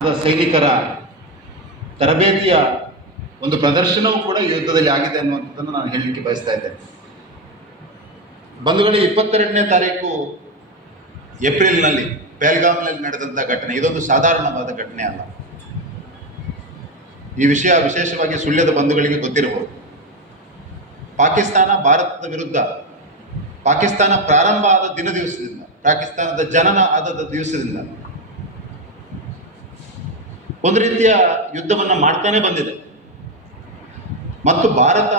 ಸೈನಿಕರ ತರಬೇತಿಯ ಒಂದು ಪ್ರದರ್ಶನವೂ ಕೂಡ ಈ ಯುದ್ಧದಲ್ಲಿ ಆಗಿದೆ ಅನ್ನುವಂಥದ್ದನ್ನು ನಾನು ಹೇಳಲಿಕ್ಕೆ ಬಯಸ್ತಾ ಇದ್ದೇನೆ. ಬಂಧುಗಳೇ, 22ನೇ ತಾರೀಕು ಏಪ್ರಿಲ್ನಲ್ಲಿ ಪಹಲ್ಗಾಮ್ನಲ್ಲಿ ನಡೆದಂಥ ಘಟನೆ ಇದೊಂದು ಸಾಧಾರಣವಾದ ಘಟನೆ ಅಲ್ಲ. ಈ ವಿಷಯ ವಿಶೇಷವಾಗಿ ಸುಳ್ಯದ ಬಂಧುಗಳಿಗೆ ಗೊತ್ತಿರಬಹುದು. ಪಾಕಿಸ್ತಾನ ಭಾರತದ ವಿರುದ್ಧ, ಪಾಕಿಸ್ತಾನ ಪ್ರಾರಂಭ ಆದ ದಿವಸದಿಂದ, ಪಾಕಿಸ್ತಾನದ ಜನನ ಆದ ದಿವಸದಿಂದ ಒಂದು ರೀತಿಯ ಯುದ್ಧವನ್ನು ಮಾಡ್ತಾನೆ ಬಂದಿದೆ. ಮತ್ತು ಭಾರತ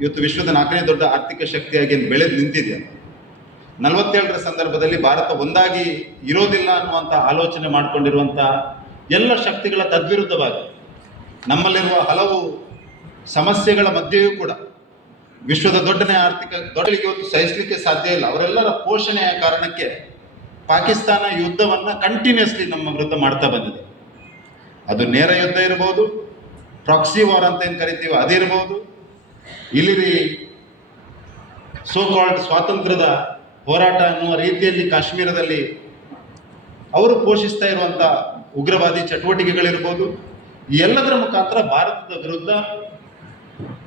ಇವತ್ತು ವಿಶ್ವದ 4ನೇ ದೊಡ್ಡ ಆರ್ಥಿಕ ಶಕ್ತಿಯಾಗಿ ಬೆಳೆದು ನಿಂತಿದೆ. 47ರ ಸಂದರ್ಭದಲ್ಲಿ ಭಾರತ ಒಂದಾಗಿ ಇರೋದಿಲ್ಲ ಅನ್ನುವಂಥ ಆಲೋಚನೆ ಮಾಡಿಕೊಂಡಿರುವಂಥ ಎಲ್ಲ ಶಕ್ತಿಗಳ ತದ್ವಿರುದ್ಧವಾಗಿ ನಮ್ಮಲ್ಲಿರುವ ಹಲವು ಸಮಸ್ಯೆಗಳ ಮಧ್ಯೆಯೂ ಕೂಡ ವಿಶ್ವದ ದೊಡ್ಡನೇ ದೊಡ್ಡಲಿಗೆ ಇವತ್ತು ಸಹಿಸಲಿಕ್ಕೆ ಸಾಧ್ಯ ಇಲ್ಲ. ಅವರೆಲ್ಲರ ಪೋಷಣೆಯ ಕಾರಣಕ್ಕೆ ಪಾಕಿಸ್ತಾನ ಯುದ್ಧವನ್ನು ಕಂಟಿನ್ಯೂಸ್ಲಿ ನಮ್ಮ ವಿರುದ್ಧ ಮಾಡ್ತಾ ಬಂದಿದೆ. ಅದು ನೇರ ಯುದ್ಧ ಇರ್ಬೋದು, ಪ್ರಾಕ್ಸಿ ವಾರ್ ಅಂತ ಏನು ಕರಿತೀವಿ ಅದಿರ್ಬೋದು, ಇಲ್ಲಿ ಸೋ ಕಾಲ್ಡ್ ಸ್ವಾತಂತ್ರ್ಯದ ಹೋರಾಟ ಅನ್ನುವ ರೀತಿಯಲ್ಲಿ ಕಾಶ್ಮೀರದಲ್ಲಿ ಅವರು ಪೋಷಿಸ್ತಾ ಇರುವಂಥ ಉಗ್ರವಾದಿ ಚಟುವಟಿಕೆಗಳಿರ್ಬೋದು, ಈ ಎಲ್ಲದರ ಮುಖಾಂತರ ಭಾರತದ ವಿರುದ್ಧ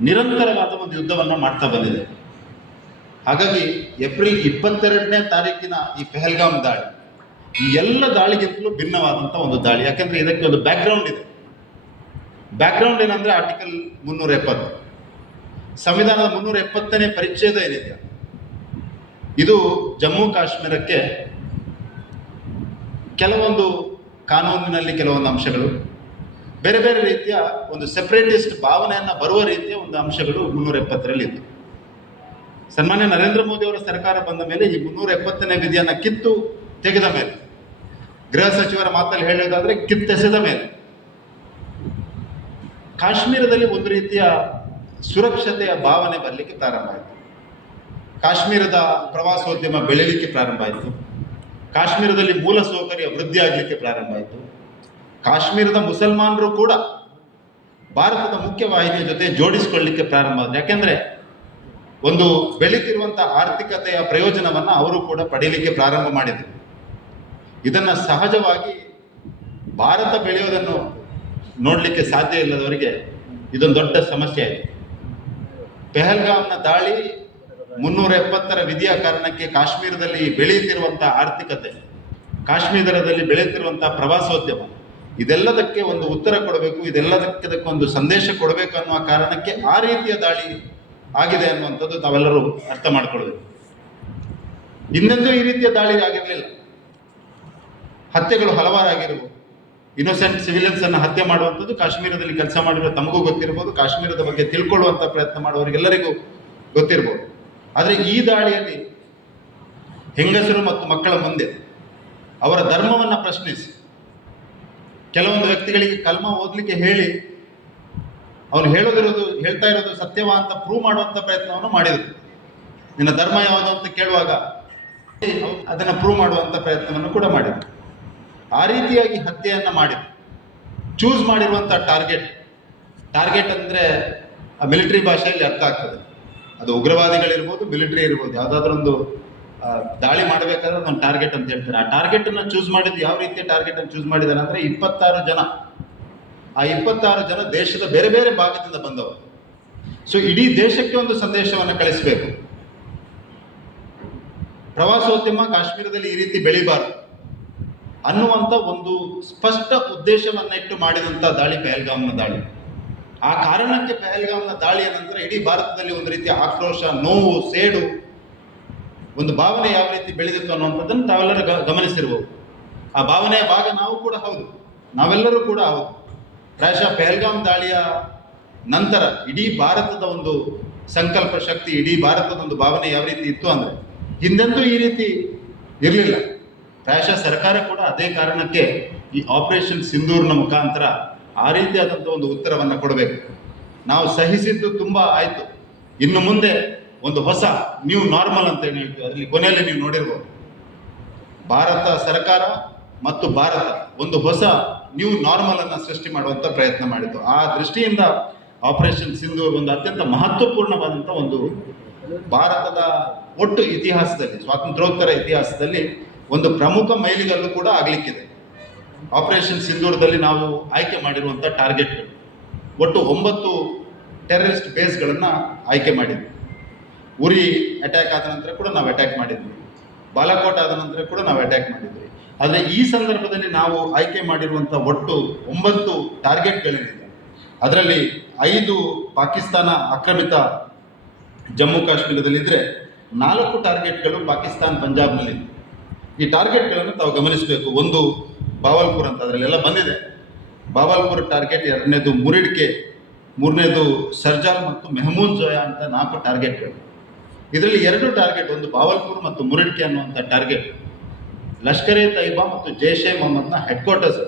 ನಿರಂತರವಾದ ಒಂದು ಯುದ್ಧವನ್ನು ಮಾಡ್ತಾ ಬಂದಿದೆ. ಹಾಗಾಗಿ ಏಪ್ರಿಲ್ 22ನೇ ತಾರೀಕಿನ ಈ ಪಹಲ್ಗಾಮ್ ದಾಳಿ ಈ ಎಲ್ಲ ದಾಳಿಗಿಂತಲೂ ಭಿನ್ನವಾದಂಥ ಒಂದು ದಾಳಿ. ಯಾಕೆಂದರೆ ಇದಕ್ಕೆ ಒಂದು ಬ್ಯಾಕ್ಗ್ರೌಂಡ್ ಇದೆ. ಬ್ಯಾಕ್ಗ್ರೌಂಡ್ ಏನಂದರೆ ಆರ್ಟಿಕಲ್ 370, ಸಂವಿಧಾನದ 370ನೇ ಪರಿಚ್ಛೇದ ಏನಿದೆ ಇದು ಜಮ್ಮು ಕಾಶ್ಮೀರಕ್ಕೆ ಕೆಲವೊಂದು ಕಾನೂನಿನಲ್ಲಿ ಕೆಲವೊಂದು ಅಂಶಗಳು, ಬೇರೆ ಬೇರೆ ರೀತಿಯ ಒಂದು ಸೆಪರೇಟಿಸ್ಟ್ ಭಾವನೆಯನ್ನು ಬರುವ ರೀತಿಯ ಒಂದು ಅಂಶಗಳು 370ರಲ್ಲಿ ಇತ್ತು. ಸನ್ಮಾನ್ಯ ನರೇಂದ್ರ ಮೋದಿ ಅವರ ಸರ್ಕಾರ ಬಂದ ಮೇಲೆ ಈ 370ನೇ ವಿಧಿಯನ್ನು ಕಿತ್ತು ತೆಗೆದ ಮೇಲೆ, ಗೃಹ ಸಚಿವರ ಮಾತಲ್ಲಿ ಹೇಳೋದಾದ್ರೆ ಕಿತ್ತೆಸೆದ ಮೇಲೆ ಕಾಶ್ಮೀರದಲ್ಲಿ ಒಂದು ರೀತಿಯ ಸುರಕ್ಷತೆಯ ಭಾವನೆ ಬರಲಿಕ್ಕೆ ಪ್ರಾರಂಭ ಆಯಿತು. ಕಾಶ್ಮೀರದ ಪ್ರವಾಸೋದ್ಯಮ ಬೆಳೀಲಿಕ್ಕೆ ಪ್ರಾರಂಭ ಆಯಿತು. ಕಾಶ್ಮೀರದಲ್ಲಿ ಮೂಲಸೌಕರ್ಯ ವೃದ್ಧಿ ಆಗಲಿಕ್ಕೆ ಪ್ರಾರಂಭ ಆಯಿತು. ಕಾಶ್ಮೀರದ ಮುಸಲ್ಮಾನರು ಕೂಡ ಭಾರತದ ಮುಖ್ಯವಾಹಿನಿಯ ಜೊತೆ ಜೋಡಿಸಿಕೊಳ್ಳಲಿಕ್ಕೆ ಪ್ರಾರಂಭ ಆಯಿತು. ಯಾಕೆಂದರೆ ಒಂದು ಬೆಳೀತಿರುವಂಥ ಆರ್ಥಿಕತೆಯ ಪ್ರಯೋಜನವನ್ನು ಅವರು ಕೂಡ ಪಡೀಲಿಕ್ಕೆ ಪ್ರಾರಂಭ ಮಾಡಿದರು. ಇದನ್ನು ಸಹಜವಾಗಿ ಭಾರತ ಬೆಳೆಯೋದನ್ನು ನೋಡಲಿಕ್ಕೆ ಸಾಧ್ಯ ಇಲ್ಲದವರಿಗೆ ಇದೊಂದು ದೊಡ್ಡ ಸಮಸ್ಯೆ ಆಯಿತು. ಪಹಲ್ಗಾಮ್ನ ದಾಳಿ 370ರ ವಿಧಿಯ ಕಾರಣಕ್ಕೆ ಕಾಶ್ಮೀರದಲ್ಲಿ ಬೆಳೆಯುತ್ತಿರುವಂಥ ಆರ್ಥಿಕತೆ, ಕಾಶ್ಮೀರದಲ್ಲಿ ಬೆಳೆಯುತ್ತಿರುವಂಥ ಪ್ರವಾಸೋದ್ಯಮ, ಇದೆಲ್ಲದಕ್ಕೆ ಒಂದು ಉತ್ತರ ಕೊಡಬೇಕು, ಇದೆಲ್ಲದಕ್ಕೆ ಒಂದು ಸಂದೇಶ ಕೊಡಬೇಕು ಅನ್ನುವ ಕಾರಣಕ್ಕೆ ಆ ರೀತಿಯ ದಾಳಿ ಆಗಿದೆ ಅನ್ನುವಂಥದ್ದು ತಾವೆಲ್ಲರೂ ಅರ್ಥ ಮಾಡ್ಕೊಳ್ಬೇಕು. ಇನ್ನೊಂದು ಈ ರೀತಿಯ ದಾಳಿ ಆಗಿರಲಿಲ್ಲ. ಹತ್ಯೆಗಳು ಹಲವಾರಾಗಿರುವು. ಇನ್ನೋಸೆಂಟ್ ಸಿವಿಲಿಯನ್ಸ್ ಅನ್ನು ಹತ್ಯೆ ಮಾಡುವಂಥದ್ದು ಕಾಶ್ಮೀರದಲ್ಲಿ ಕೆಲಸ ಮಾಡಿರೋ ತಮಗೂ ಗೊತ್ತಿರ್ಬೋದು, ಕಾಶ್ಮೀರದ ಬಗ್ಗೆ ತಿಳ್ಕೊಳ್ಳುವಂಥ ಪ್ರಯತ್ನ ಮಾಡುವವರಿಗೆಲ್ಲರಿಗೂ ಗೊತ್ತಿರ್ಬೋದು. ಆದರೆ ಈ ದಾಳಿಯಲ್ಲಿ ಹೆಂಗಸರು ಮತ್ತು ಮಕ್ಕಳ ಮುಂದೆ ಅವರ ಧರ್ಮವನ್ನು ಪ್ರಶ್ನಿಸಿ ಕೆಲವೊಂದು ವ್ಯಕ್ತಿಗಳಿಗೆ ಕಲ್ಮ ಓದಲಿಕ್ಕೆ ಹೇಳಿ ಅವನು ಹೇಳ್ತಾ ಇರೋದು ಸತ್ಯವ ಅಂತ ಪ್ರೂವ್ ಮಾಡುವಂಥ ಪ್ರಯತ್ನವನ್ನು ಮಾಡಿದರು. ನಿನ್ನ ಧರ್ಮ ಯಾವುದು ಅಂತ ಕೇಳುವಾಗ ಅದನ್ನು ಪ್ರೂವ್ ಮಾಡುವಂಥ ಪ್ರಯತ್ನವನ್ನು ಕೂಡ ಮಾಡಿದರು. ಆ ರೀತಿಯಾಗಿ ಹತ್ಯೆಯನ್ನು ಮಾಡಿದರು. ಚೂಸ್ ಮಾಡಿರುವಂಥ ಟಾರ್ಗೆಟ್ ಅಂದರೆ ಆ ಮಿಲಿಟರಿ ಭಾಷೆಯಲ್ಲಿ ಅರ್ಥ ಆಗ್ತದೆ. ಅದು ಉಗ್ರವಾದಿಗಳಿರ್ಬೋದು, ಮಿಲಿಟರಿ ಇರ್ಬೋದು, ಯಾವುದಾದ್ರೊಂದು ದಾಳಿ ಮಾಡಬೇಕಾದ್ರೆ ಅದೊಂದು ಟಾರ್ಗೆಟ್ ಅಂತ ಹೇಳ್ತಾರೆ. ಆ ಟಾರ್ಗೆಟನ್ನು ಚೂಸ್ ಮಾಡಿದ್ದು ಯಾವ ರೀತಿಯ ಟಾರ್ಗೆಟನ್ನು ಚೂಸ್ ಮಾಡಿದ್ದಾರೆ ಅಂದರೆ 26 ಜನ. ಆ 26 ಜನ ದೇಶದ ಬೇರೆ ಬೇರೆ ಭಾಗದಿಂದ ಬಂದವರು. ಸೊ ಇಡೀ ದೇಶಕ್ಕೆ ಒಂದು ಸಂದೇಶವನ್ನು ಕಳಿಸಬೇಕು. ಪ್ರವಾಸೋದ್ಯಮ ಕಾಶ್ಮೀರದಲ್ಲಿ ಈ ರೀತಿ ಬೆಳಿಬಾರದು ಅನ್ನುವಂಥ ಒಂದು ಸ್ಪಷ್ಟ ಉದ್ದೇಶವನ್ನು ಇಟ್ಟು ಮಾಡಿದಂಥ ದಾಳಿ ಪಹಲ್ಗಾಮ್ನ ದಾಳಿ. ಆ ಕಾರಣಕ್ಕೆ ಪಹಲ್ಗಾಮ್ನ ದಾಳಿಯ ನಂತರ ಇಡೀ ಭಾರತದಲ್ಲಿ ಒಂದು ರೀತಿಯ ಆಕ್ರೋಶ, ನೋವು, ಸೇಡು, ಒಂದು ಭಾವನೆ ಯಾವ ರೀತಿ ಬೆಳೆದಿತ್ತು ಅನ್ನುವಂಥದ್ದನ್ನು ತಾವೆಲ್ಲರೂ ಗಮನಿಸಿರ್ಬೋದು. ಆ ಭಾವನೆಯ ಭಾಗ ನಾವು ಕೂಡ ಹೌದು, ನಾವೆಲ್ಲರೂ ಕೂಡ ಹೌದು. ಪ್ರಾಯಶಃ ಪಹಲ್ಗಾಮ್ ದಾಳಿಯ ನಂತರ ಇಡೀ ಭಾರತದ ಒಂದು ಸಂಕಲ್ಪ ಶಕ್ತಿ, ಇಡೀ ಭಾರತದ ಒಂದು ಭಾವನೆ ಯಾವ ರೀತಿ ಇತ್ತು ಅಂದರೆ ಹಿಂದೆಂದೂ ಈ ರೀತಿ ಇರಲಿಲ್ಲ. ಪ್ರಾಯಶಃ ಸರ್ಕಾರ ಕೂಡ ಅದೇ ಕಾರಣಕ್ಕೆ ಈ ಆಪರೇಷನ್ ಸಿಂಧೂರ್ನ ಮುಖಾಂತರ ಆ ರೀತಿಯಾದಂಥ ಒಂದು ಉತ್ತರವನ್ನು ಕೊಡಬೇಕು. ನಾವು ಸಹಿಸಿದ್ದು ತುಂಬ ಆಯಿತು, ಇನ್ನು ಮುಂದೆ ಒಂದು ಹೊಸ ನ್ಯೂ ನಾರ್ಮಲ್ ಅಂತ ಏನು ಹೇಳ್ತೀವಿ, ಅದರಲ್ಲಿ ಕೊನೆಯಲ್ಲಿ ನೀವು ನೋಡಿರ್ಬೋದು, ಭಾರತ ಸರ್ಕಾರ ಮತ್ತು ಭಾರತ ಒಂದು ಹೊಸ ನ್ಯೂ ನಾರ್ಮಲ್ ಅನ್ನು ಸೃಷ್ಟಿ ಮಾಡುವಂಥ ಪ್ರಯತ್ನ ಮಾಡಿದ್ದು. ಆ ದೃಷ್ಟಿಯಿಂದ ಆಪರೇಷನ್ ಸಿಂಧೂರ್ ಒಂದು ಅತ್ಯಂತ ಮಹತ್ವಪೂರ್ಣವಾದಂಥ ಒಂದು ಭಾರತದ ಒಟ್ಟು ಇತಿಹಾಸದಲ್ಲಿ, ಸ್ವಾತಂತ್ರ್ಯೋತ್ತರ ಇತಿಹಾಸದಲ್ಲಿ ಒಂದು ಪ್ರಮುಖ ಮೈಲಿಗಲ್ಲು ಕೂಡ ಆಗಲಿಕ್ಕಿದೆ. ಆಪರೇಷನ್ ಸಿಂಧೂರದಲ್ಲಿ ನಾವು ಆಯ್ಕೆ ಮಾಡಿರುವಂಥ ಟಾರ್ಗೆಟ್ಗಳು ಒಟ್ಟು 9 ಟೆರರಿಸ್ಟ್ ಬೇಸ್ಗಳನ್ನು ಆಯ್ಕೆ ಮಾಡಿದ್ವಿ. ಉರಿ ಅಟ್ಯಾಕ್ ಆದ ನಂತರ ಕೂಡ ನಾವು ಅಟ್ಯಾಕ್ ಮಾಡಿದ್ವಿ, ಬಾಲಾಕೋಟ್ ಆದ ನಂತರ ಕೂಡ ನಾವು ಅಟ್ಯಾಕ್ ಮಾಡಿದ್ವಿ. ಆದರೆ ಈ ಸಂದರ್ಭದಲ್ಲಿ ನಾವು ಆಯ್ಕೆ ಮಾಡಿರುವಂಥ ಒಟ್ಟು 9 ಟಾರ್ಗೆಟ್ಗಳೇನಿದೆ ಅದರಲ್ಲಿ 5 ಪಾಕಿಸ್ತಾನ ಆಕ್ರಮಿತ ಜಮ್ಮು ಕಾಶ್ಮೀರದಲ್ಲಿದ್ದರೆ 4 ಟಾರ್ಗೆಟ್ಗಳು ಪಾಕಿಸ್ತಾನ ಪಂಜಾಬ್ನಲ್ಲಿದೆ. ಈ ಟಾರ್ಗೆಟ್ಗಳನ್ನು ತಾವು ಗಮನಿಸಬೇಕು. ಒಂದು ಬಾವಲ್ಪುರ್ ಅಂತ ಅದರಲ್ಲೆಲ್ಲ ಬಂದಿದೆ. ಬಾವಲ್ಪುರ್ ಟಾರ್ಗೆಟ್, 2ನೇದು ಮುರಿಡ್ಕೆ, 3ನೇದು ಸರ್ಜಾಲ್ ಮತ್ತು ಮೆಹಮೂದ್ ಜೋಯಾ ಅಂತ 4 ಟಾರ್ಗೆಟ್ಗಳು. ಇದರಲ್ಲಿ 2 ಟಾರ್ಗೆಟ್, ಒಂದು ಬಾವಲ್ಪುರ್ ಮತ್ತು ಮುರಿಡ್ಕೆ ಅನ್ನುವಂಥ ಟಾರ್ಗೆಟ್ ಲಷ್ಕರ್ ಎ ತೈಬಾ ಮತ್ತು ಜೈಷ್ ಎ ಮೊಹಮ್ಮದ್ನ ಹೆಡ್ ಕ್ವಾರ್ಟರ್ಸ್.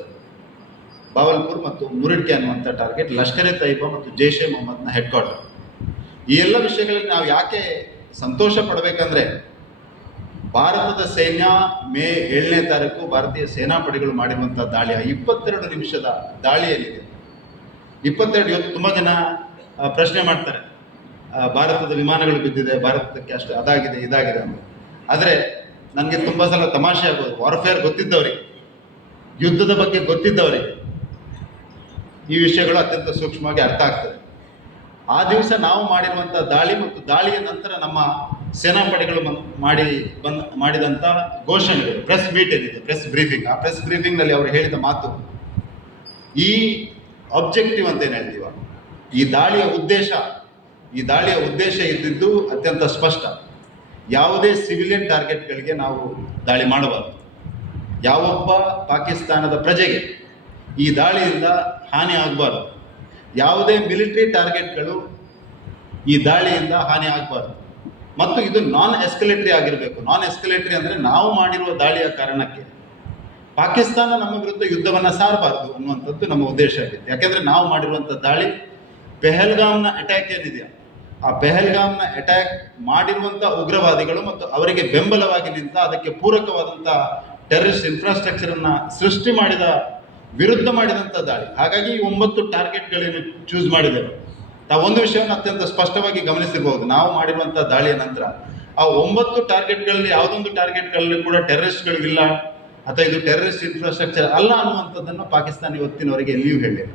ಬಾವಲ್ಪುರ್ ಮತ್ತು ಮುರಿಡ್ಕೆ ಅನ್ನುವಂಥ ಟಾರ್ಗೆಟ್ ಲಷ್ಕರ್ ಎ ತೈಬಾ ಮತ್ತು ಜೈಷ್ ಎ ಮೊಹಮ್ಮದ್ನ ಹೆಡ್ ಕ್ವಾರ್ಟರ್. ಈ ಎಲ್ಲ ವಿಷಯಗಳಲ್ಲಿ ನಾವು ಯಾಕೆ ಸಂತೋಷ ಪಡಬೇಕಂದ್ರೆ, ಭಾರತದ ಸೈನ್ಯ ಮೇ 7ನೇ ತಾರೀಕು ಭಾರತೀಯ ಸೇನಾಪಡೆಗಳು ಮಾಡಿರುವಂಥ ದಾಳಿ, 22 ನಿಮಿಷದ ದಾಳಿಯಲ್ಲಿದೆ. 22 ಇವತ್ತು ತುಂಬ ಜನ ಪ್ರಶ್ನೆ ಮಾಡ್ತಾರೆ, ಭಾರತದ ವಿಮಾನಗಳು ಬಿದ್ದಿದೆ, ಭಾರತಕ್ಕೆ ಅಷ್ಟು ಅದಾಗಿದೆ ಇದಾಗಿದೆ ಅಂತ. ಆದರೆ ನನಗೆ ತುಂಬ ಸಲ ತಮಾಷೆ ಆಗೋದು, ವಾರ್ಫೇರ್ ಗೊತ್ತಿದ್ದವರಿಗೆ, ಯುದ್ಧದ ಬಗ್ಗೆ ಗೊತ್ತಿದ್ದವರಿಗೆ ಈ ವಿಷಯಗಳು ಅತ್ಯಂತ ಸೂಕ್ಷ್ಮವಾಗಿ ಅರ್ಥ ಆಗ್ತದೆ. ಆ ದಿವಸ ನಾವು ಮಾಡಿರುವಂಥ ದಾಳಿ ಮತ್ತು ದಾಳಿಯ ನಂತರ ನಮ್ಮ ಸೇನಾಪಡೆಗಳು ಮಾಡಿದಂಥ ಘೋಷಣೆಗಳು, ಪ್ರೆಸ್ ಮೀಟ್ ಏನಿದೆ, ಪ್ರೆಸ್ ಬ್ರೀಫಿಂಗ್, ಆ ಪ್ರೆಸ್ ಬ್ರೀಫಿಂಗ್ನಲ್ಲಿ ಅವರು ಹೇಳಿದ ಮಾತು, ಈ ಆಬ್ಜೆಕ್ಟಿವ್ ಅಂತ ಏನು ಹೇಳ್ತೀವ, ಈ ದಾಳಿಯ ಉದ್ದೇಶ ಇದ್ದಿದ್ದು ಅತ್ಯಂತ ಸ್ಪಷ್ಟ. ಯಾವುದೇ ಸಿವಿಲಿಯನ್ ಟಾರ್ಗೆಟ್ಗಳಿಗೆ ನಾವು ದಾಳಿ ಮಾಡಬಾರ್ದು. ಯಾವೊಬ್ಬ ಪಾಕಿಸ್ತಾನದ ಪ್ರಜೆಗೆ ಈ ದಾಳಿಯಿಂದ ಹಾನಿ ಆಗಬಾರ್ದು. ಯಾವುದೇ ಮಿಲಿಟರಿ ಟಾರ್ಗೆಟ್ಗಳು ಈ ದಾಳಿಯಿಂದ ಹಾನಿ ಆಗಬಾರ್ದು. ಮತ್ತು ಇದು ನಾನ್ ಎಸ್ಕಲೇಟರಿ ಆಗಿರಬೇಕು. ನಾನ್ ಎಸ್ಕಲೇಟರಿ ಅಂದರೆ ನಾವು ಮಾಡಿರುವ ದಾಳಿಯ ಕಾರಣಕ್ಕೆ ಪಾಕಿಸ್ತಾನ ನಮ್ಮ ವಿರುದ್ಧ ಯುದ್ಧವನ್ನು ಸಾರಬಾರ್ದು ಅನ್ನುವಂಥದ್ದು ನಮ್ಮ ಉದ್ದೇಶ ಆಗಿದೆ. ಯಾಕೆಂದರೆ ನಾವು ಮಾಡಿರುವಂಥ ದಾಳಿ, ಪೆಹಲ್ಗಾಮ್ನ ಅಟ್ಯಾಕ್ ಏನಿದೆಯಾ, ಆ ಪೆಹಲ್ಗಾಮ್ನ ಅಟ್ಯಾಕ್ ಮಾಡಿರುವಂಥ ಉಗ್ರವಾದಿಗಳು ಮತ್ತು ಅವರಿಗೆ ಬೆಂಬಲವಾಗಿ ನಿಂತ, ಅದಕ್ಕೆ ಪೂರಕವಾದಂಥ ಟೆರರಿಸ್ಟ್ ಇನ್ಫ್ರಾಸ್ಟ್ರಕ್ಚರನ್ನು ಸೃಷ್ಟಿ ಮಾಡಿದ ವಿರುದ್ಧ ಮಾಡಿದಂಥ ದಾಳಿ. ಹಾಗಾಗಿ ಈ 9 ಟಾರ್ಗೆಟ್ಗಳೇನು ಚೂಸ್ ಮಾಡಿದ್ದೇವೆ, ನಾವು ಒಂದು ವಿಷಯವನ್ನು ಅತ್ಯಂತ ಸ್ಪಷ್ಟವಾಗಿ ಗಮನಿಸಿರ್ಬೋದು. ನಾವು ಮಾಡಿರುವಂಥ ದಾಳಿಯ ನಂತರ ಆ 9 ಟಾರ್ಗೆಟ್ಗಳಲ್ಲಿ ಯಾವುದೊಂದು ಟಾರ್ಗೆಟ್ಗಳಲ್ಲಿ ಕೂಡ ಟೆರರಿಸ್ಟ್ಗಳಿಗಿಲ್ಲ ಅಥವಾ ಇದು ಟೆರರಿಸ್ಟ್ ಇನ್ಫ್ರಾಸ್ಟ್ರಕ್ಚರ್ ಅಲ್ಲ ಅನ್ನುವಂಥದ್ದನ್ನು ಪಾಕಿಸ್ತಾನ ಇವತ್ತಿನವರೆಗೆ ಎಲ್ಲಿಯೂ ಹೇಳಿಲ್ಲ.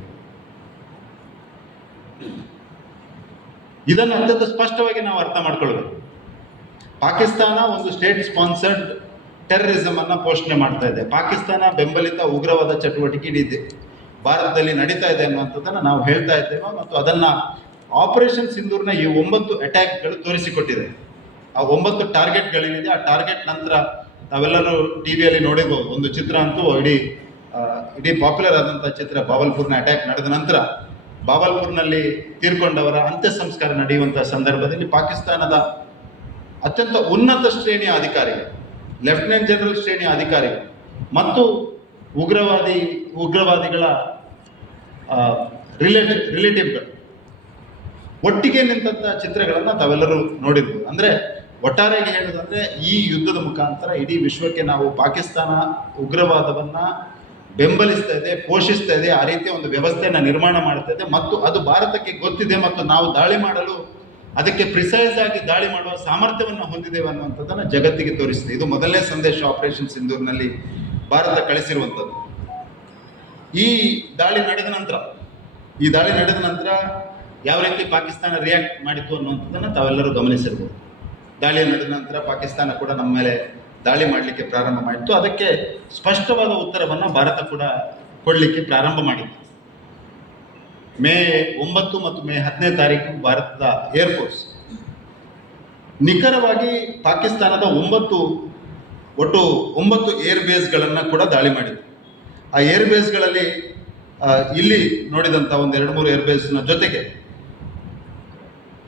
ಇದನ್ನು ಅತ್ಯಂತ ಸ್ಪಷ್ಟವಾಗಿ ನಾವು ಅರ್ಥ ಮಾಡ್ಕೊಳ್ಬೇಕು. ಪಾಕಿಸ್ತಾನ ಒಂದು ಸ್ಟೇಟ್ ಸ್ಪಾನ್ಸರ್ಡ್ ಟೆರರಿಸಮ್ ಅನ್ನು ಪೋಷಣೆ ಮಾಡ್ತಾ ಇದೆ. ಪಾಕಿಸ್ತಾನ ಬೆಂಬಲಿತ ಉಗ್ರವಾದ ಚಟುವಟಿಕೆ ಇದೆ ಭಾರತದಲ್ಲಿ ನಡೀತಾ ಇದೆ ಅನ್ನುವಂಥದ್ದನ್ನು ನಾವು ಹೇಳ್ತಾ ಇದ್ದೇವೆ. ಮತ್ತು ಅದನ್ನು ಆಪರೇಷನ್ ಸಿಂಧೂರ್ನ ಈ 9 ಅಟ್ಯಾಕ್ಗಳು ತೋರಿಸಿಕೊಟ್ಟಿದೆ. ಆ 9 ಟಾರ್ಗೆಟ್ಗಳೇನಿದೆ, ಆ ಟಾರ್ಗೆಟ್ ನಂತರ ತಾವೆಲ್ಲರೂ ಟಿವಿಯಲ್ಲಿ ನೋಡಿರ್ಬೋದು. ಒಂದು ಚಿತ್ರ ಅಂತೂ ಇಡೀ ಪಾಪ್ಯುಲರ್ ಆದಂಥ ಚಿತ್ರ, ಬಾವಲ್ಪುರ್ನ ಅಟ್ಯಾಕ್ ನಡೆದ ನಂತರ ಬಾವಲ್ಪುರ್ನಲ್ಲಿ ತೀರ್ಕೊಂಡವರ ಅಂತ್ಯ ಸಂಸ್ಕಾರ ನಡೆಯುವಂಥ ಸಂದರ್ಭದಲ್ಲಿ ಪಾಕಿಸ್ತಾನದ ಅತ್ಯಂತ ಉನ್ನತ ಶ್ರೇಣಿಯ ಅಧಿಕಾರಿಗಳು, ಲೆಫ್ಟಿನೆಂಟ್ ಜನರಲ್ ಶ್ರೇಣಿಯ ಅಧಿಕಾರಿಗಳು ಮತ್ತು ಉಗ್ರವಾದಿಗಳ ರಿಲೇಟಿವ್ಗಳು ಒಟ್ಟಿಗೆ ನಿಂತಹ ಚಿತ್ರಗಳನ್ನು ತಾವೆಲ್ಲರೂ ನೋಡಿರ್ಬೋದು. ಅಂದರೆ ಒಟ್ಟಾರೆಯಾಗಿ ಹೇಳೋದಂದರೆ, ಈ ಯುದ್ಧದ ಮುಖಾಂತರ ಇಡೀ ವಿಶ್ವಕ್ಕೆ ನಾವು ಪಾಕಿಸ್ತಾನ ಉಗ್ರವಾದವನ್ನು ಬೆಂಬಲಿಸ್ತಾ ಇದೆ, ಪೋಷಿಸ್ತಾ ಇದೆ, ಆ ರೀತಿಯ ಒಂದು ವ್ಯವಸ್ಥೆಯನ್ನು ನಿರ್ಮಾಣ ಮಾಡ್ತಾ ಇದೆ ಮತ್ತು ಅದು ಭಾರತಕ್ಕೆ ಗೊತ್ತಿದೆ ಮತ್ತು ನಾವು ದಾಳಿ ಮಾಡಲು ಅದಕ್ಕೆ ಪ್ರಿಸೈಸ್ ಆಗಿ ದಾಳಿ ಮಾಡುವ ಸಾಮರ್ಥ್ಯವನ್ನು ಹೊಂದಿದ್ದೇವೆ ಅನ್ನುವಂಥದ್ದನ್ನು ಜಗತ್ತಿಗೆ ತೋರಿಸಿದೆ. ಇದು ಮೊದಲನೇ ಸಂದೇಶ ಆಪರೇಷನ್ ಸಿಂಧೂರ್ನಲ್ಲಿ ಭಾರತ ಕಳಿಸಿರುವಂಥದ್ದು. ಈ ದಾಳಿ ನಡೆದ ನಂತರ ಯಾವ ರೀತಿ ಪಾಕಿಸ್ತಾನ ರಿಯಾಕ್ಟ್ ಮಾಡಿತ್ತು ಅನ್ನುವಂಥದ್ದನ್ನು ತಾವೆಲ್ಲರೂ ಗಮನಿಸಿರ್ಬೋದು. ದಾಳಿ ನಡೆದ ನಂತರ ಪಾಕಿಸ್ತಾನ ಕೂಡ ನಮ್ಮ ಮೇಲೆ ದಾಳಿ ಮಾಡಲಿಕ್ಕೆ ಪ್ರಾರಂಭ ಮಾಡಿತ್ತು. ಅದಕ್ಕೆ ಸ್ಪಷ್ಟವಾದ ಉತ್ತರವನ್ನು ಭಾರತ ಕೂಡ ಕೊಡಲಿಕ್ಕೆ ಪ್ರಾರಂಭ ಮಾಡಿತ್ತು. ಮೇ 9 ಮತ್ತು ಮೇ 10ನೇ ತಾರೀಕು ಭಾರತದ ಏರ್ಫೋರ್ಸ್ ನಿಖರವಾಗಿ ಪಾಕಿಸ್ತಾನದ ಒಟ್ಟು 9 ಏರ್ ಬೇಸ್ಗಳನ್ನು ಕೂಡ ದಾಳಿ ಮಾಡಿತ್ತು. ಆ ಏರ್ ಬೇಸ್ಗಳಲ್ಲಿ ಇಲ್ಲಿ ನೋಡಿದಂಥ ಒಂದು 2-3 ಏರ್ ಬೇಸ್ನ ಜೊತೆಗೆ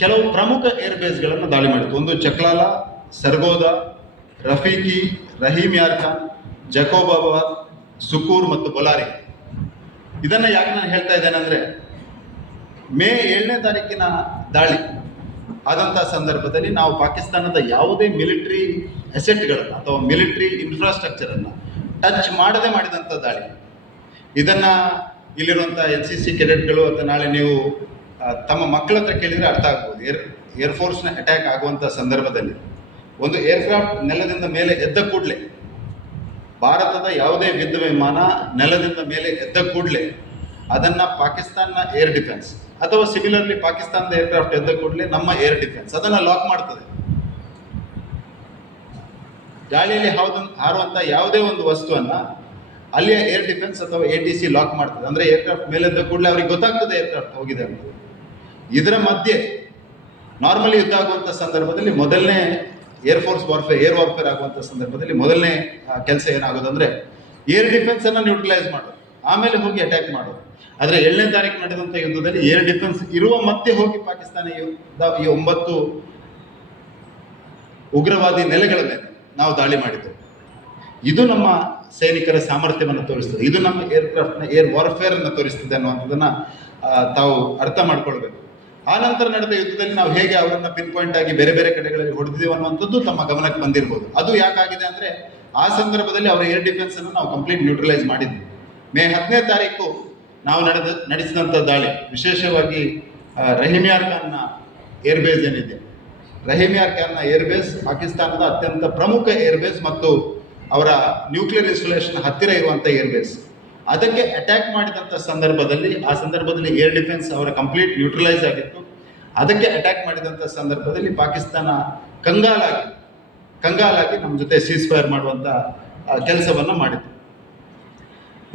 ಕೆಲವು ಪ್ರಮುಖ ಏರ್ ಬೇಸ್ಗಳನ್ನು ದಾಳಿ ಮಾಡಿತ್ತು. ಒಂದು ಚಕ್ಲಾಲ, ಸರ್ಗೋದಾ, ರಫೀಕಿ, ರಹೀಮ್ ಯಾರ್ ಖಾನ್, ಜಕೋಬಾಬಾದ್, ಸುಕೂರ್ ಮತ್ತು ಬೊಲಾರಿ. ಇದನ್ನು ಯಾಕೆ ನಾನು ಹೇಳ್ತಾ ಇದ್ದೇನೆ ಅಂದರೆ, ಮೇ 7ನೇ ತಾರೀಕಿನ ದಾಳಿ ಆದಂಥ ಸಂದರ್ಭದಲ್ಲಿ ನಾವು ಪಾಕಿಸ್ತಾನದ ಯಾವುದೇ ಮಿಲಿಟರಿ ಅಸೆಟ್ಗಳನ್ನು ಅಥವಾ ಮಿಲಿಟರಿ ಇನ್ಫ್ರಾಸ್ಟ್ರಕ್ಚರನ್ನು ಟಚ್ ಮಾಡದೆ ಮಾಡಿದಂಥ ದಾಳಿ. ಇದನ್ನು ಇಲ್ಲಿರುವಂಥ NCC ಕೆಡೆಟ್ಗಳು ಅಥವಾ ನಾಳೆ ನೀವು ತಮ್ಮ ಮಕ್ಕಳ ಹತ್ರ ಕೇಳಿದರೆ ಅರ್ಥ ಆಗ್ಬೋದು. ಏರ್ಫೋರ್ಸ್ನ ಅಟ್ಯಾಕ್ ಆಗುವಂಥ ಸಂದರ್ಭದಲ್ಲಿ ಒಂದು ಏರ್ಕ್ರಾಫ್ಟ್ ನೆಲದಿಂದ ಮೇಲೆ ಎದ್ದ ಕೂಡಲೇ ಭಾರತದ ಯಾವುದೇ ಯುದ್ಧ ವಿಮಾನ ನೆಲದಿಂದ ಮೇಲೆ ಎದ್ದ ಕೂಡಲೇ ಅದನ್ನು ಪಾಕಿಸ್ತಾನ ಏರ್ ಡಿಫೆನ್ಸ್ ಅಥವಾ ಸಿಮಿಲರ್ಲಿ ಪಾಕಿಸ್ತಾನದ ಏರ್ಕ್ರಾಫ್ಟ್ ಎದ್ದ ಕೂಡಲೇ ನಮ್ಮ ಏರ್ ಡಿಫೆನ್ಸ್ ಅದನ್ನು ಲಾಕ್ ಮಾಡ್ತದೆ. ಗಾಳಿಯಲ್ಲಿ ಹಾರುವಂಥ ಯಾವುದೇ ಒಂದು ವಸ್ತುವನ್ನು ಅಲ್ಲಿಯ ಏರ್ ಡಿಫೆನ್ಸ್ ಅಥವಾ ATC ಲಾಕ್ ಮಾಡ್ತದೆ. ಅಂದರೆ ಏರ್ಕ್ರಾಫ್ಟ್ ಮೇಲೆದ್ದ ಕೂಡಲೇ ಅವ್ರಿಗೆ ಗೊತ್ತಾಗ್ತದೆ ಏರ್ಕ್ರಾಫ್ಟ್ ಹೋಗಿದೆ ಅಂತ. ಇದರ ಮಧ್ಯೆ ನಾರ್ಮಲಿ ಯುದ್ಧ ಆಗುವಂಥ ಸಂದರ್ಭದಲ್ಲಿ ಮೊದಲನೇ ಏರ್ ವಾರ್ಫೇರ್ ಆಗುವಂಥ ಸಂದರ್ಭದಲ್ಲಿ ಮೊದಲನೇ ಕೆಲಸ ಏನಾಗೋದಂದ್ರೆ ಏರ್ ಡಿಫೆನ್ಸನ್ನು ನ್ಯೂಟ್ರಲೈಸ್ ಮಾಡೋದು, ಆಮೇಲೆ ಹೋಗಿ ಅಟ್ಯಾಕ್ ಮಾಡೋದು. ಆದರೆ 7ನೇ ತಾರೀಕು ನಡೆದಂಥ ಯುದ್ಧದಲ್ಲಿ ಏರ್ ಡಿಫೆನ್ಸ್ ಇರುವ ಮತ್ತೆ ಹೋಗಿ ಪಾಕಿಸ್ತಾನ ಈ 9 ಉಗ್ರವಾದಿ ನೆಲೆಗಳ ಮೇಲೆ ನಾವು ದಾಳಿ ಮಾಡಿದ್ದೆವು. ಇದು ನಮ್ಮ ಸೈನಿಕರ ಸಾಮರ್ಥ್ಯವನ್ನು ತೋರಿಸ್ತದೆ, ಇದು ನಮ್ಮ ಏರ್ಕ್ರಾಫ್ಟ್ನ ಏರ್ ವಾರ್ಫೇರನ್ನು ತೋರಿಸ್ತದೆ ಅನ್ನುವಂಥದ್ದನ್ನು ತಾವು ಅರ್ಥ ಮಾಡ್ಕೊಳ್ಬೇಕು. ಆ ನಂತರ ನಡೆದ ಯುದ್ಧದಲ್ಲಿ ನಾವು ಹೇಗೆ ಅವರನ್ನು ಪಿನ್ ಪಾಯಿಂಟ್ ಆಗಿ ಬೇರೆ ಬೇರೆ ಕಡೆಗಳಲ್ಲಿ ಹೊಡೆದಿದ್ದೇವೆ ಅನ್ನುವಂಥದ್ದು ತಮ್ಮ ಗಮನಕ್ಕೆ ಬಂದಿರ್ಬೋದು. ಅದು ಯಾಕಾಗಿದೆ ಅಂದರೆ ಆ ಸಂದರ್ಭದಲ್ಲಿ ಅವರ ಏರ್ ಡಿಫೆನ್ಸನ್ನು ನಾವು ಕಂಪ್ಲೀಟ್ ನ್ಯೂಟ್ರಲೈಸ್ ಮಾಡಿದ್ವಿ. ಮೇ 10ನೇ ತಾರೀಕು ನಾವು ನಡೆಸಿದಂಥ ದಾಳಿ ವಿಶೇಷವಾಗಿ ರಹೀಮಿಯಾರ್ ಖಾನ್ನ ಏರ್ಬೇಸ್ ಏನಿದೆ, ರಹೀಮಿಯಾರ್ ಖಾನ್ನ ಏರ್ಬೇಸ್ ಪಾಕಿಸ್ತಾನದ ಅತ್ಯಂತ ಪ್ರಮುಖ ಏರ್ಬೇಸ್ ಮತ್ತು ಅವರ ನ್ಯೂಕ್ಲಿಯರ್ ಇನ್ಸ್ಟಾಲೇಷನ್ ಹತ್ತಿರ ಇರುವಂಥ ಏರ್ಬೇಸ್. ಅದಕ್ಕೆ ಅಟ್ಯಾಕ್ ಮಾಡಿದಂಥ ಸಂದರ್ಭದಲ್ಲಿ ಏರ್ ಡಿಫೆನ್ಸ್ ಅವರ ಕಂಪ್ಲೀಟ್ ನ್ಯೂಟ್ರಲೈಸ್ ಆಗಿತ್ತು. ಅದಕ್ಕೆ ಅಟ್ಯಾಕ್ ಮಾಡಿದಂಥ ಸಂದರ್ಭದಲ್ಲಿ ಪಾಕಿಸ್ತಾನ ಕಂಗಾಲಾಗಿ ನಮ್ಮ ಜೊತೆ ಸೀಸ್ಫೈರ್ ಮಾಡುವಂಥ ಕೆಲಸವನ್ನು ಮಾಡಿತು.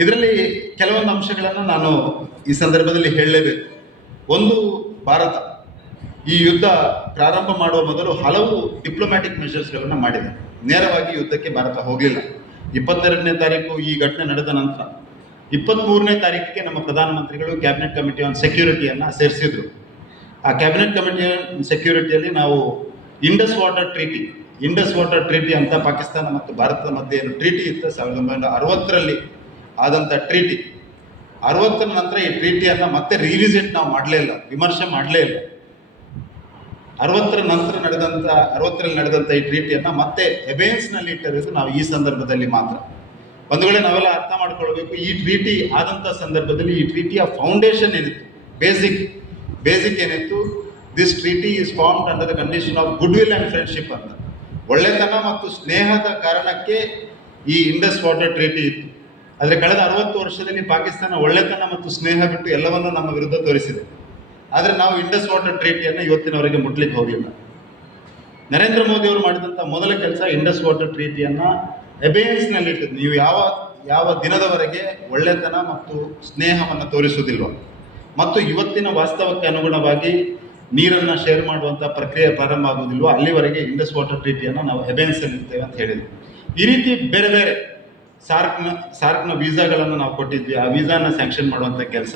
ಇದರಲ್ಲಿ ಕೆಲವೊಂದು ಅಂಶಗಳನ್ನು ನಾನು ಈ ಸಂದರ್ಭದಲ್ಲಿ ಹೇಳಲೇಬೇಕು. ಒಂದು, ಭಾರತ ಈ ಯುದ್ಧ ಪ್ರಾರಂಭ ಮಾಡುವ ಮೊದಲು ಹಲವು ಡಿಪ್ಲೊಮ್ಯಾಟಿಕ್ ಮೆಷರ್ಸ್ಗಳನ್ನು ಮಾಡಿದೆ. ನೇರವಾಗಿ ಯುದ್ಧಕ್ಕೆ ಭಾರತ ಹೋಗಲಿಲ್ಲ. 22ನೇ ತಾರೀಕು ಈ ಘಟನೆ ನಡೆದ ನಂತರ 23ನೇ ತಾರೀಕಿಗೆ ನಮ್ಮ ಪ್ರಧಾನಮಂತ್ರಿಗಳು ಕ್ಯಾಬಿನೆಟ್ ಕಮಿಟಿ ಆನ್ ಸೆಕ್ಯೂರಿಟಿಯನ್ನು ಸೇರಿಸಿದ್ರು. ಆ ಕ್ಯಾಬಿನೆಟ್ ಕಮಿಟಿ ಆನ್ ಸೆಕ್ಯೂರಿಟಿಯಲ್ಲಿ ನಾವು ಇಂಡಸ್ ವಾಟರ್ ಟ್ರೀಟಿ ಅಂತ ಪಾಕಿಸ್ತಾನ ಮತ್ತು ಭಾರತದ ಮಧ್ಯೆ ಏನು ಟ್ರೀಟಿ ಇತ್ತು 1960ರಲ್ಲಿ ಆದಂಥ ಟ್ರೀಟಿ, 60ರ ನಂತರ ಈ ಟ್ರೀಟಿಯನ್ನು ಮತ್ತೆ ರಿವಿಸಿಟ್ ನಾವು ವಿಮರ್ಶೆ ಮಾಡಲೇ ಇಲ್ಲ. 60ರಲ್ಲಿ ನಡೆದಂಥ ಈ ಟ್ರೀಟಿಯನ್ನು ಮತ್ತೆ ಎಬೇನ್ಸ್ನಲ್ಲಿ ಇಟ್ಟಿರೋದು ನಾವು ಈ ಸಂದರ್ಭದಲ್ಲಿ ಮಾತ್ರ. ಒಂದು ವೇಳೆ ನಾವೆಲ್ಲ ಅರ್ಥ ಮಾಡ್ಕೊಳ್ಬೇಕು, ಈ ಟ್ರೀಟಿ ಆದಂಥ ಸಂದರ್ಭದಲ್ಲಿ ಈ ಟ್ರೀಟಿಯ ಫೌಂಡೇಶನ್ ಏನಿತ್ತು, ಬೇಸಿಕ್ ಏನಿತ್ತು, this treaty is formed under the condition of good will and friendship ಅಂತ. ಒಳ್ಳೆತನ ಮತ್ತು ಸ್ನೇಹದ ಕಾರಣಕ್ಕೆ ಈ ಇಂಡಸ್ ವಾಟರ್ ಟ್ರೀಟಿ ಇತ್ತು. ಆದರೆ ಕಳೆದ 60 ವರ್ಷದಲ್ಲಿ ಪಾಕಿಸ್ತಾನ ಒಳ್ಳೆತನ ಮತ್ತು ಸ್ನೇಹ ಬಿಟ್ಟು ಎಲ್ಲವನ್ನೂ ನಮ್ಮ ವಿರುದ್ಧ ತೋರಿಸಿದೆ. ಆದರೆ ನಾವು ಇಂಡಸ್ ವಾಟರ್ ಟ್ರೀಟಿಯನ್ನು ಇವತ್ತಿನವರೆಗೆ ಮುಟ್ಲಿಕ್ಕೆ ಹೋಗಲಿಲ್ಲ. ನರೇಂದ್ರ ಮೋದಿ ಅವರು ಮಾಡಿದಂಥ ಮೊದಲ ಕೆಲಸ ಇಂಡಸ್ ವಾಟರ್ ಟ್ರೀಟಿಯನ್ನು ಎಬೇನ್ಸ್ನಲ್ಲಿ ಇಟ್ಟಿದ್ದು. ನೀವು ಯಾವ ದಿನದವರೆಗೆ ಒಳ್ಳೆತನ ಮತ್ತು ಸ್ನೇಹವನ್ನು ತೋರಿಸುವುದಿಲ್ವ ಮತ್ತು ಇವತ್ತಿನ ವಾಸ್ತವಕ್ಕೆ ಅನುಗುಣವಾಗಿ ನೀರನ್ನು ಶೇರ್ ಮಾಡುವಂಥ ಪ್ರಕ್ರಿಯೆ ಪ್ರಾರಂಭ ಆಗುವುದಿಲ್ವೋ ಅಲ್ಲಿವರೆಗೆ ಇಂಡಸ್ ವಾಟರ್ ಟ್ರೀಟಿಯನ್ನು ನಾವು ಎಬೇನ್ಸಲ್ಲಿ ಇರ್ತೇವೆ ಅಂತ ಹೇಳಿದ್ವಿ. ಈ ರೀತಿ ಬೇರೆ ಬೇರೆ ಸಾರ್ಕ್ನ ವೀಸಾಗಳನ್ನು ನಾವು ಕೊಟ್ಟಿದ್ವಿ. ಆ ವೀಸಾನ ಸ್ಯಾಂಕ್ಷನ್ ಮಾಡುವಂಥ ಕೆಲಸ